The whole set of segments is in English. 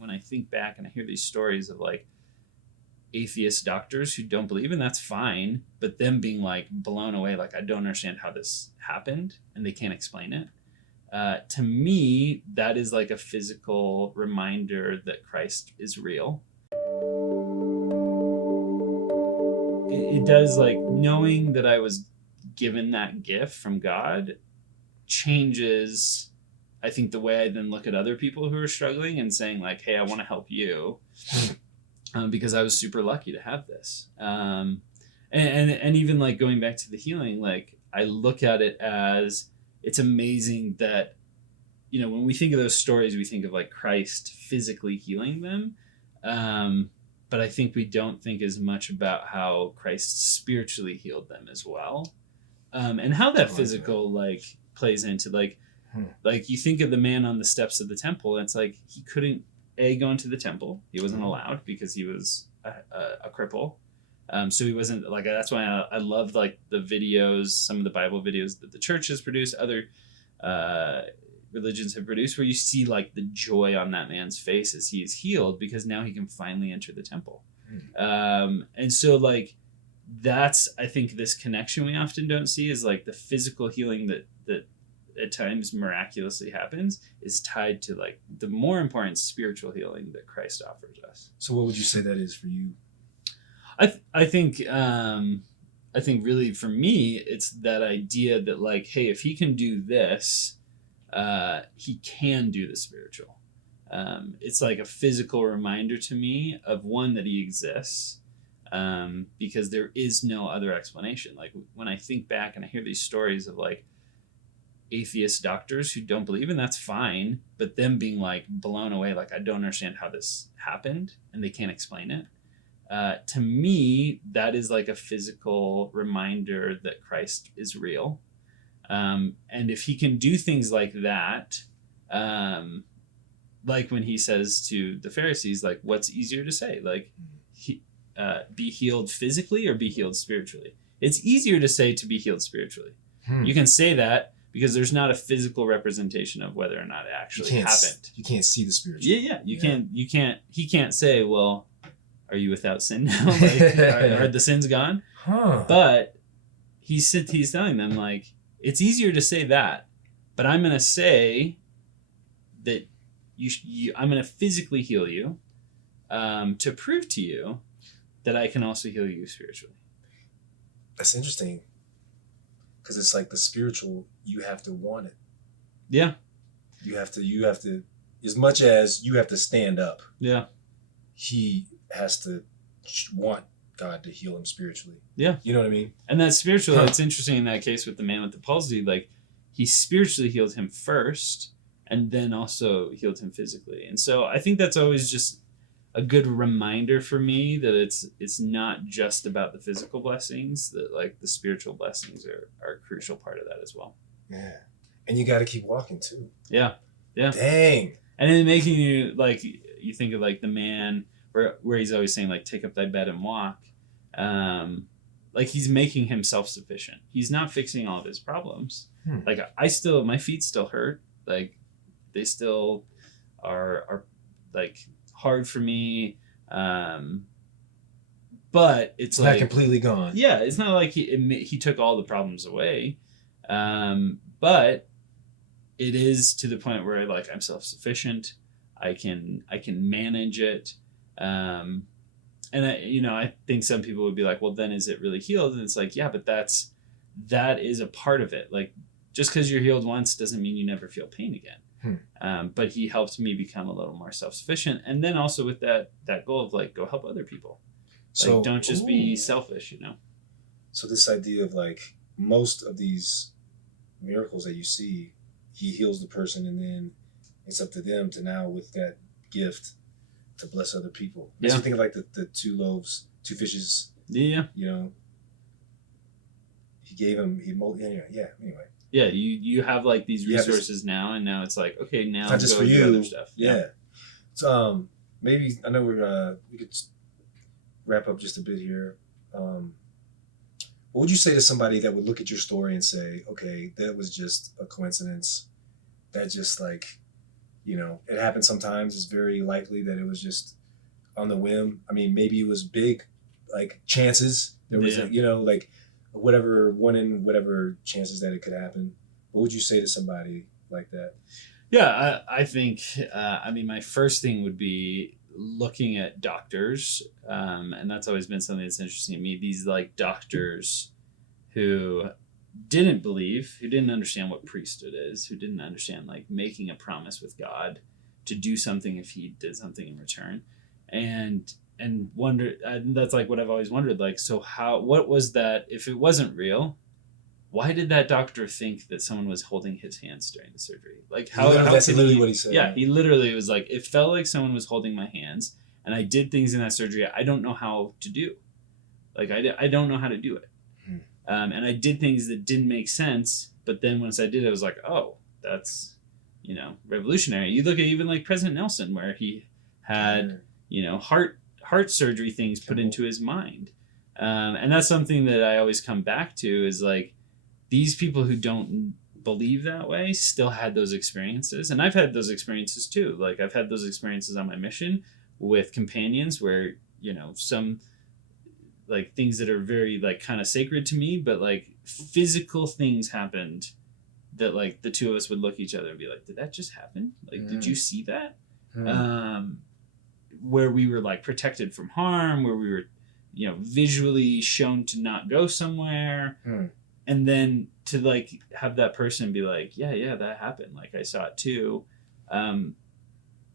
when I think back and I hear these stories of like atheist doctors who don't believe, and that's fine, but them being like blown away, like I don't understand how this happened, and they can't explain it. To me, that is like a physical reminder that Christ is real. It does, like, knowing that I was given that gift from God changes, I think, the way I then look at other people who are struggling and saying like, hey, I want to help you because I was super lucky to have this. And even like going back to the healing, like I look at it as it's amazing that, you know, when we think of those stories, we think of like Christ physically healing them. But I think we don't think as much about how Christ spiritually healed them as well. And how that physical like plays into like you think of the man on the steps of the temple. It's like he couldn't go into the temple. He wasn't allowed because he was a cripple. So he wasn't like, that's why I love like the videos, some of the Bible videos that the church has produced, other religions have produced, where you see like the joy on that man's face as he is healed because now he can finally enter the temple. And so like that's, I think, this connection we often don't see is like the physical healing that at times miraculously happens is tied to like the more important spiritual healing that Christ offers us. So what would you say that is for you? I think really for me, it's that idea that like, hey, if he can do this, he can do the spiritual. It's like a physical reminder to me of one, that he exists, because there is no other explanation. Like when I think back and I hear these stories of like atheist doctors who don't believe, and that's fine, but them being like blown away, like I don't understand how this happened, and they can't explain it. To me, that is like a physical reminder that Christ is real. And if he can do things like that, like when he says to the Pharisees, like, what's easier to say? Like, be healed physically or be healed spiritually? It's easier to say to be healed spiritually. You can say that because there's not a physical representation of whether or not it actually happened. You can't see the spiritual. Yeah. He can't say, well, are you without sin now? Like, are the sins gone? But he's telling them like, it's easier to say that, but I'm going to say that I'm going to physically heal you to prove to you that I can also heal you spiritually. That's interesting, because it's like the spiritual, you have to want it. Yeah. You have to, as much as you have to stand up. Yeah. He has to want God to heal him spiritually. Yeah. You know what I mean? And that spiritual, it's interesting in that case with the man with the palsy, like he spiritually healed him first and then also healed him physically. And so I think that's always just a good reminder for me that it's not just about the physical blessings, that like the spiritual blessings are a crucial part of that as well. Yeah. And you got to keep walking too. Yeah. Yeah. Dang. And then making you like, you think of like the man where he's always saying like, take up thy bed and walk. Like he's making him self-sufficient. He's not fixing all of his problems. Like my feet still hurt. Like they still are like hard for me. But it's like not completely gone. Yeah. It's not like he took all the problems away. But it is to the point where like I'm self-sufficient. I can manage it. And I think some people would be like, well, then is it really healed? And it's like, yeah, but that is a part of it. Like just because you're healed once doesn't mean you never feel pain again. But he helped me become a little more self-sufficient. And then also with that goal of like, go help other people. Like, so don't just be selfish, So this idea of like most of these miracles that you see, he heals the person and then it's up to them to now with that gift to bless other people. Yeah. So you think of like the 2 loaves, 2 fishes. Yeah. He gave him, anyway. Yeah, you have like these resources now, and now it's like, okay, now not just for you. Other stuff. Yeah. So maybe, I know we could wrap up just a bit here. What would you say to somebody that would look at your story and say, okay, that was just a coincidence? That just like, it happens sometimes. It's very likely that it was just on the whim. I mean, maybe it was big, like chances. There was, like whatever one in whatever chances that it could happen. What would you say to somebody like that? Yeah, I think, my first thing would be looking at doctors. And that's always been something that's interesting to me. These like doctors who didn't believe, who didn't understand what priesthood is, who didn't understand like making a promise with God to do something if he did something in return. And wonder, and that's like what I've always wondered, like, so what was that, if it wasn't real, why did that doctor think that someone was holding his hands during the surgery? Like how That's could literally what he said. Yeah, he literally was like, it felt like someone was holding my hands and I did things in that surgery I don't know how to do. Like I don't know how to do it. And I did things that didn't make sense, but then once I did it, I was like, oh, that's, revolutionary. You look at even like President Nelson, where he had, heart surgery things put into his mind. And that's something that I always come back to is like, these people who don't believe that way still had those experiences. And I've had those experiences too. Like I've had those experiences on my mission with companions where, some like things that are very like kind of sacred to me, but like physical things happened that like the two of us would look at each other and be like, did that just happen? Like, did you see that? Where we were like protected from harm, where we were, visually shown to not go somewhere. And then to like have that person be like, yeah, that happened. Like I saw it too.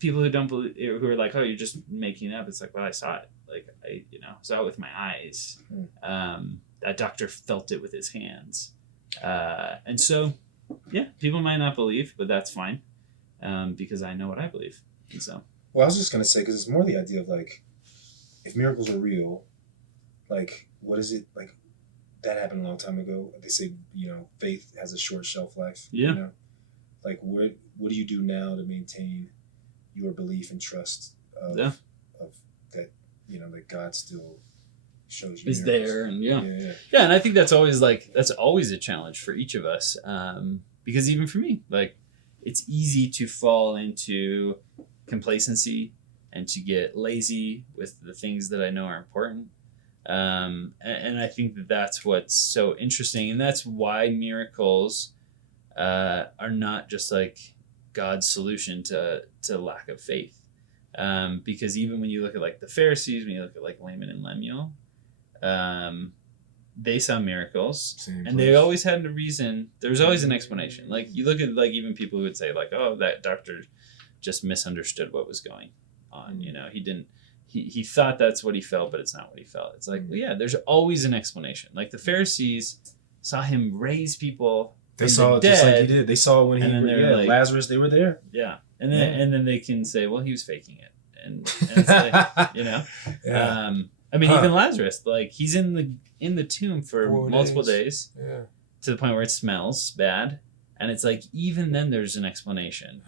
People who don't believe, who are like, oh, you're just making it up. It's like, well, I saw it. Like I, saw it with my eyes. That doctor felt it with his hands. And so, yeah, people might not believe, but that's fine. Because I know what I believe. And so. Well, I was just going to say, because it's more the idea of like, if miracles are real, like, what is it like? That happened a long time ago. They say, faith has a short shelf life. Yeah. Like, what do you do now to maintain your belief and trust of that, that God still shows you is miracles. there, and yeah, and I think that's always a challenge for each of us, because even for me, like, it's easy to fall into complacency and to get lazy with the things that I know are important. And I think that that's what's so interesting, and that's why miracles are not just like God's solution to lack of faith. Because even when you look at like the Pharisees, when you look at like Laman and Lemuel, they saw miracles, and they always had a reason. There was always an explanation. Like you look at like even people who would say like, oh, that doctor just misunderstood what was going on. He didn't. He thought that's what he felt, but it's not what he felt. It's like, well, yeah, there's always an explanation. Like the Pharisees saw him raise people. They saw it just like he did. They saw when like, Lazarus, they were there. Yeah. And then they can say, well, he was faking it. And it's like, Yeah. Even Lazarus, like he's in the tomb for 4 multiple days. Yeah. To the point where it smells bad. And it's like, even then there's an explanation.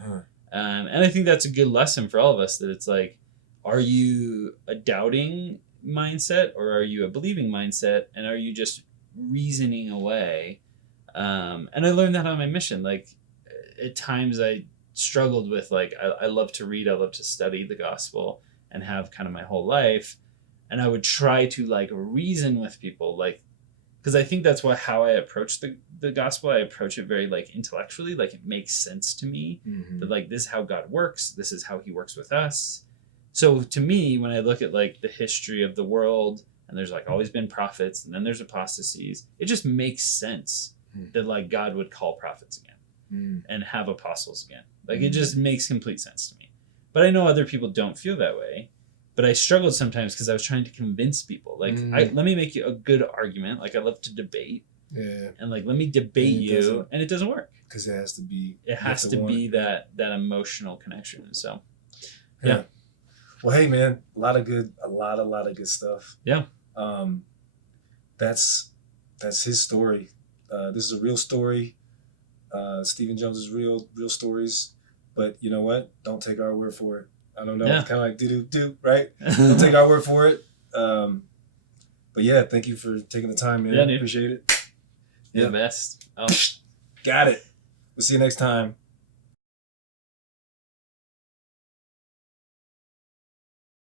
And I think that's a good lesson for all of us, that it's like, are you a doubting mindset or are you a believing mindset? And are you just reasoning away? And I learned that on my mission. Like at times I struggled with like, I love to read, I love to study the gospel and have kind of my whole life. And I would try to like reason with people, like, because I think that's how I approach the gospel. I approach it very like intellectually, like it makes sense to me that like this is how God works. This is how he works with us. So to me, when I look at like the history of the world, and there's like always been prophets and then there's apostasies, it just makes sense that like God would call prophets again and have apostles again. Like it just makes complete sense to me. But I know other people don't feel that way. But I struggled sometimes because I was trying to convince people. Like, let me make you a good argument. Like I love to debate. Yeah. And like, let me debate you, and it doesn't work. Because it has to be. It has to be that emotional connection. And so, yeah. Well, hey man, a lot of good stuff. Yeah. That's his story. This is a real story. Stephen Jones's real stories. But you know what? Don't take our word for it. I don't know. Yeah. It's kind of like do, right? Don't take our word for it. But yeah, thank you for taking the time, man. Yeah, dude. Appreciate it. You're the best. Oh. Got it. We'll see you next time.